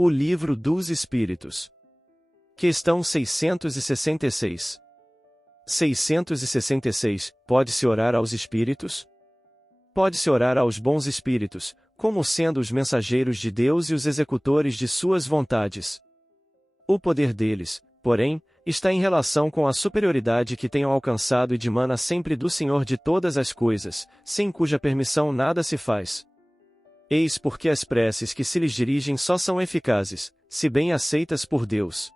O Livro dos Espíritos. Questão 666. 666. Pode-se orar aos espíritos? Pode-se orar aos bons espíritos, como sendo os mensageiros de Deus e os executores de suas vontades. O poder deles, porém, está em relação com a superioridade que tenham alcançado e dimana sempre do Senhor de todas as coisas, sem cuja permissão nada se faz. Eis porque as preces que se lhes dirigem só são eficazes, se bem aceitas por Deus.